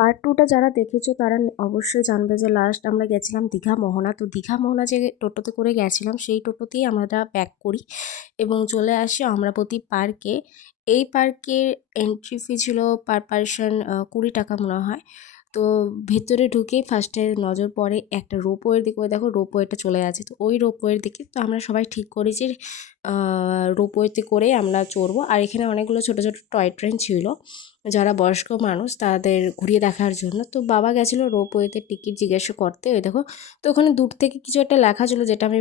Part 2টা যারা দেখেছো তারা অবশ্যই জানবে যে লাস্ট আমরা গেছিলাম দীঘা মোহনা। তো দীঘা মোহনা যে টোটোতে করে গেছিলাম সেই টোটোতেই আমরা ব্যাক করি এবং চলে আসি অমরাবতী পার্কে। এই পার্কের এন্ট্রি ফি ছিল পার পারসন 20 টাকা মনে হয়। তো ভেতরে ঢুকেই ফার্স্টে নজর পড়ে একটা রোপওয়ের দিকে, ওই দেখো রোপওয়েটা চলে আছে, তো ওই রোপওয়ের দিকে তো আমরা সবাই ঠিক করি যে রোপওয়েতে করে আমরা চড়বো। আর এখানে অনেকগুলো ছোটো ছোটো টয় ট্রেন ছিল যারা বয়স্ক মানুষ তাদের ঘুরিয়ে দেখার জন্য। তো বাবা গেছিলো রোপওয়েতে টিকিট জিজ্ঞাসা করতে, ওই দেখো। তো ওখানে দূর থেকে কিছু একটা লেখা ছিল যেটা আমি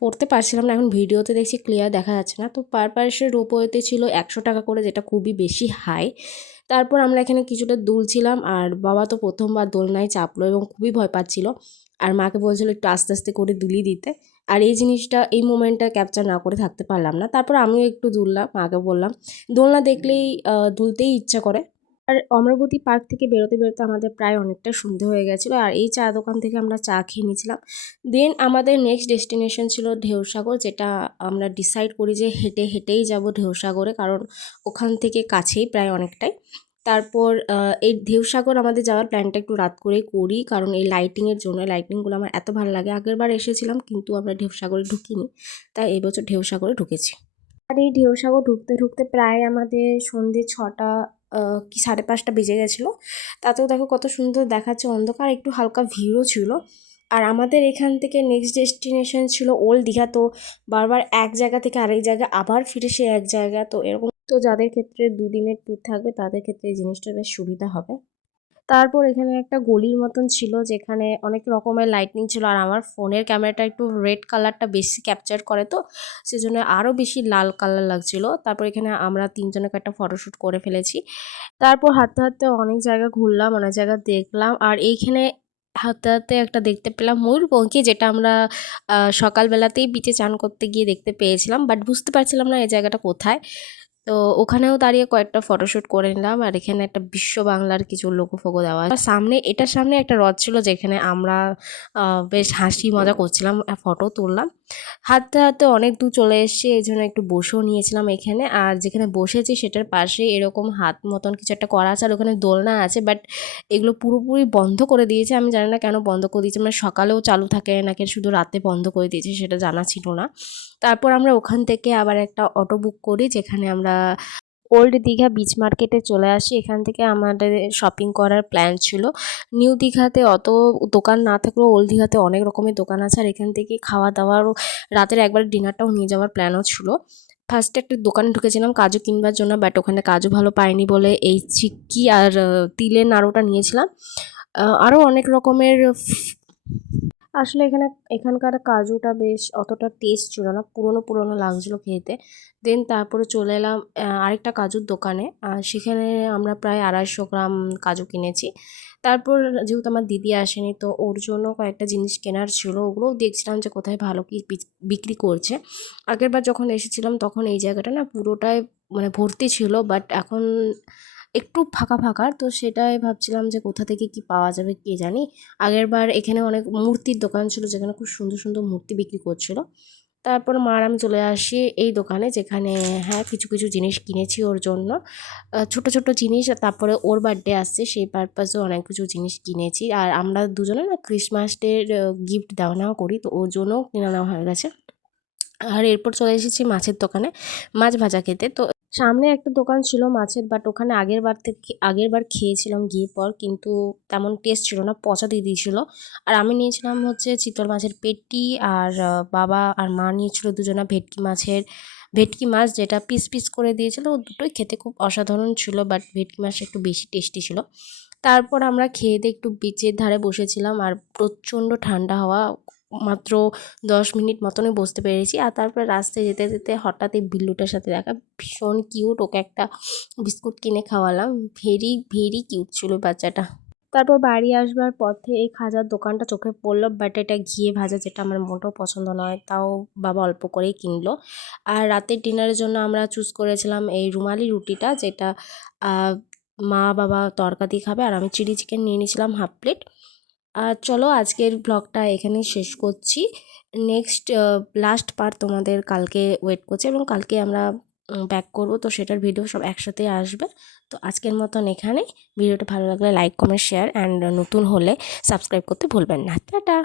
পড়তে পারছিলাম না, এখন ভিডিওতে দেখছি ক্লিয়ার দেখা যাচ্ছে না। তো পার পার্সন রোপওয়েতে ছিল 100 টাকা করে, যেটা খুবই বেশি হাই। তারপর আমরা এখানে কিছুটা দুলছিলাম আর বাবা তো প্রথমবার দোলনায় চাপলো এবং খুবই ভয় পাচ্ছিল, আর মাকে বলছিল একটু আস্তে আস্তে করে দুলিয়ে দিতে। আর এই জিনিসটা, এই মোমেন্টটা ক্যাপচার না করে থাকতে পারলাম না। তারপর আমিও একটু দুললাম, মাকে বললাম। দোলনা দেখলেই দুলতেই ইচ্ছা করে। আর অমরাবতী পার্ক থেকে বেরোতে বেরোতে আমাদের প্রায় অনেকটা সন্ধে হয়ে গেছিলো, আর এই চা দোকান থেকে আমরা চা খেয়ে নিয়েছিলাম। দেন আমাদের নেক্সট ডেস্টিনেশন ছিল ঢেউসাগর, যেটা আমরা ডিসাইড করি যে হেঁটে হেঁটেই যাব ঢেউসাগরে, কারণ ওখান থেকে কাছেই প্রায় অনেকটাই। তারপর এই ঢেউসাগর আমাদের যাওয়ার প্ল্যানটা একটু রাত করেই করি, কারণ এই লাইটিংয়ের জন্য। লাইটিংগুলো আমার এত ভালো লাগে। আগেরবার এসেছিলাম কিন্তু আমরা ঢেউসাগরে ঢুকিনি, তাই এবছর ঢেউসাগরে ঢুকেছি। আর এই ঢেউসাগর ঢুকতে ঢুকতে প্রায় আমাদের সন্ধ্যে 6টা কি 5:30 বেজে গেছিলো। তাতেও দেখো কত সুন্দর দেখাচ্ছে, অন্ধকার, একটু হালকা ভিড়ও ছিল। আর আমাদের এখান থেকে নেক্সট ডেস্টিনেশন ছিল ওল্ড দীঘা। তো বারবার এক জায়গা থেকে আরেক জায়গা আবার ফিরে সে এক জায়গা, তো এরকম। তো যাদের ক্ষেত্রে 2 দিনের ট্যুর থাকবে তাদের ক্ষেত্রে এই জিনিসটা বেশ সুবিধা হবে। তারপর এখানে একটা গলির মতন ছিল যেখানে অনেক রকমের লাইটিং ছিল, আর আমার ফোনের ক্যামেরাটা একটু রেড কালারটা বেশি ক্যাপচার করে, তো সেজন্য আরও বেশি লাল কালার লাগছিল। তারপর এখানে আমরা 3জনকে একটা ফটোশ্যুট করে ফেলেছি। তারপর হাঁটতে হাঁটতে অনেক জায়গা ঘুরলাম, অনেক জায়গা দেখলাম। আর এইখানে হাঁটতে হাঁটতে একটা দেখতে পেলাম ময়ূরপঙ্খী, যেটা আমরা সকালবেলাতেই বিচে চান করতে গিয়ে দেখতে পেয়েছিলাম, বাট বুঝতে পারছিলাম না এই জায়গাটা কোথায়। তো ওখানেও দাঁড়িয়ে কয়েকটা ফটোশ্যুট করে নিলাম। আর এখানে একটা বিশ্ব বাংলার কিছু লোগো ফোগো দেওয়া আছে। সামনে, এটার সামনে একটা হ্রদ ছিল যেখানে আমরা বেশ হাসি মজা করছিলাম, ফটো তুললাম। হাঁটতে হাঁটতে অনেক দূর চলে এসেছি, এই জন্য একটু বসেও নিয়েছিলাম এখানে। আর যেখানে বসেছি সেটার পাশে এরকম হাত মতন কিছু একটা করা আছে, আর ওখানে দোলনা আছে, বাট এগুলো পুরোপুরি বন্ধ করে দিয়েছে। আমি জানি না কেন বন্ধ করে দিয়েছে, মানে সকালেও চালু থাকে নাকি শুধু রাতে বন্ধ করে দিয়েছে সেটা জানা ছিল না। তারপর আমরা ওখান থেকে আবার একটা অটো বুক করি, যেখানে আমরা ওল্ড দীঘা বিচ মার্কেটে চলে আসি। এখান থেকে আমাদের শপিং করার প্ল্যান ছিল। নিউ দীঘাতে অত দোকান না থাকলেও ওল্ড দীঘাতে অনেক রকমের দোকান আছে, আর এখান থেকে খাওয়া দাওয়ারও, রাতের একবার ডিনারটাও নিয়ে যাওয়ার প্ল্যানও ছিল। ফার্স্টে একটা দোকানে ঢুকেছিলাম কাজু কিনবার জন্য, বাট ওখানে কাজু ভালো পাইনি বলে এই চিক্কি আর তিলের নাড়ুটা নিয়েছিলাম। আরও অনেক রকমের আসলে এখানকার কাজুটা বেশ অতটা টেস্ট ছিল না, পুরনো পুরনো লাগছিলো খেতে। দেন তারপরে চলে এলাম আরেকটা কাজুর দোকানে, সেখানে আমরা প্রায় 250 গ্রাম কাজু কিনেছি। তারপর যেহেতু আমার দিদি আসেনি, তো ওর জন্য কয়েকটা জিনিস কেনার ছিল, ওগুলোও দেখছিলাম যে কোথায় ভালো কি বিক্রি করছে। আগেরবার যখন এসেছিলাম তখন এই জায়গাটা না পুরোটাই মানে ভর্তি ছিল, বাট এখন একটু ফাঁকা ফাঁকা, তো সেটাই ভাবছিলাম যে কোথা থেকে কি পাওয়া যাবে কে জানি। আগেরবার এখানে অনেক মূর্তির দোকান ছিল যেখানে খুব সুন্দর সুন্দর মূর্তি বিক্রি করছিল। তারপর মা আর আমি চলে আসি এই দোকানে, যেখানে হ্যাঁ কিছু কিছু জিনিস কিনেছি ওর জন্য, ছোট ছোট জিনিস। আর তারপরে ওর বার্থডে আসছে, সেই পারপাসেও অনেক কিছু জিনিস কিনেছি। আর আমরা দুজনে না ক্রিসমাসের গিফট দেওয়া নেওয়া করি, তো ওর জন্যও কিনে নেওয়া হয়ে গেছে। আর এরপর চলে এসেছি মাছের দোকানে মাছ ভাজা খেতে। তো সামনে একটা দোকান ছিল মাছের, বাট ওখানে আগেরবার খেয়েছিলাম গিয়ে পর, কিন্তু তেমন টেস্ট ছিল না, পচা দিয়ে দিয়েছিল। আর আমি নিয়েছিলাম হচ্ছে চিতল মাছের পেটি, আর বাবা আর মা নিয়েছিল দুজনা ভেটকি মাছ, যেটা পিস পিস করে দিয়েছিল। দুটোই খেতে খুব অসাধারণ ছিল, বাট ভেটকি মাছটা একটু বেশি টেস্টি ছিল। তারপর আমরা খেয়ে দিয়ে একটু বিচের ধারে বসেছিলাম, আর প্রচণ্ড ঠান্ডা হাওয়া, মাত্র 10 মিনিট মতনই বসতে পেরেছি। আর তারপরে রাস্তায় যেতে যেতে হঠাৎ এই বিল্লুটার সাথে দেখা, ভীষণ কিউট, ওকে একটা বিস্কুট কিনে খাওয়ালাম, ভেরি ভেরি কিউট ছিল বাচ্চাটা। তারপর বাড়ি আসবার পথে এই খাজার দোকানটা চোখে পড়লো, বাট এটা ঘিয়ে ভাজা, যেটা আমার মোটেও পছন্দ নয়, তাও বাবা অল্প করেই কিনলো। আর রাতের ডিনারের জন্য আমরা চুজ করেছিলাম এই রুমালি রুটিটা, যেটা মা বাবা তড়কা দিয়ে খাবে, আর আমি চিলি চিকেন নিয়ে নিয়েছিলাম হাফ প্লেট। আর চলো আজকের ব্লগটা এখানেই শেষ করছি। নেক্সট লাস্ট পার্ট তোমাদের কালকে ওয়েট করছে, এবং কালকে আমরা ব্যাক করব, তো সেটার ভিডিও সব একসাথে আসবে। তো আজকের মতন এখানেই। ভিডিওটা ভালো লাগলে লাইক কমেন্ট শেয়ার অ্যান্ড নতুন হলে সাবস্ক্রাইব করতে ভুলবেন না। টাটা।